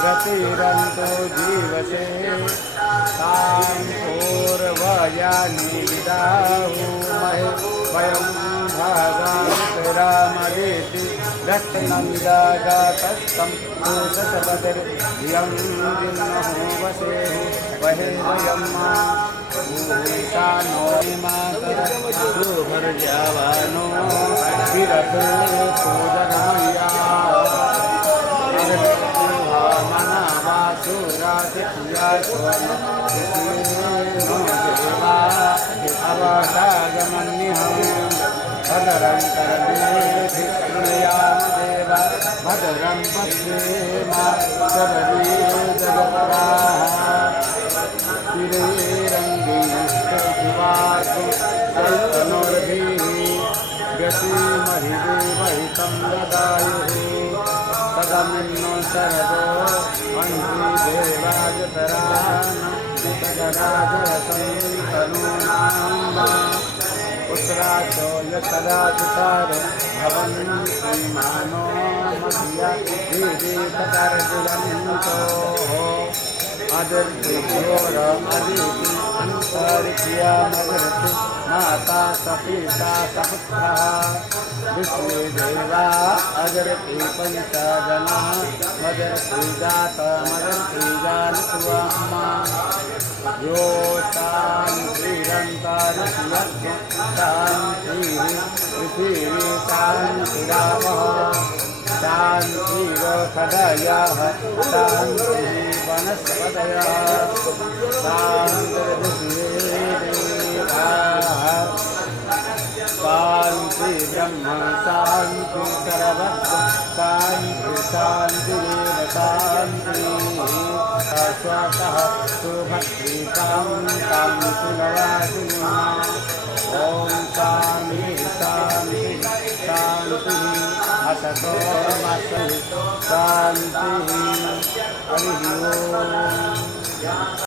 प्रतिरन्तो जीवसे ताम्पूर्वयानिदाहुमहे वयं भागामितरामवेति रक्तनन्दागातस्थं पूषसपतिर्यं जिन्नहो वसेः वहे वयं भूषानो मातरभर्जावानो विरते पूजनमया भद्रं करदेव भद्रं पश्येमा गतिमहिदेवहितं ददायुः तदमिन्नो शरदो उत्तराचो यतराजुतार भवन्तीमानो मध्या दीदीपकारदिलन्तो अदिर्भिघोर अदिति अन्तरिक्रियामविर्ति माता सपिता सपुत्रः विश्वेदेवा अजर्ति पञ्चजना मजर्ति जातमजर्तिजानित्वम्मा यो शान्तिरन्तरिक्षं शान्तिः पृथिवी शान्तिरावः शान्तिरोषधयः शान्तिः वनस्पतयः शान्तिर्विश्वेदेवाः शान्ति ब्रह्म शान्ति सर्वत्र शान्ति शान्तिरेव शान्तिः स्वतः सुभक्तिकां तां सुनवासिना ॐ शान्ति शान्ति शान्तिः असतो शान्तिः हरिः ओम्।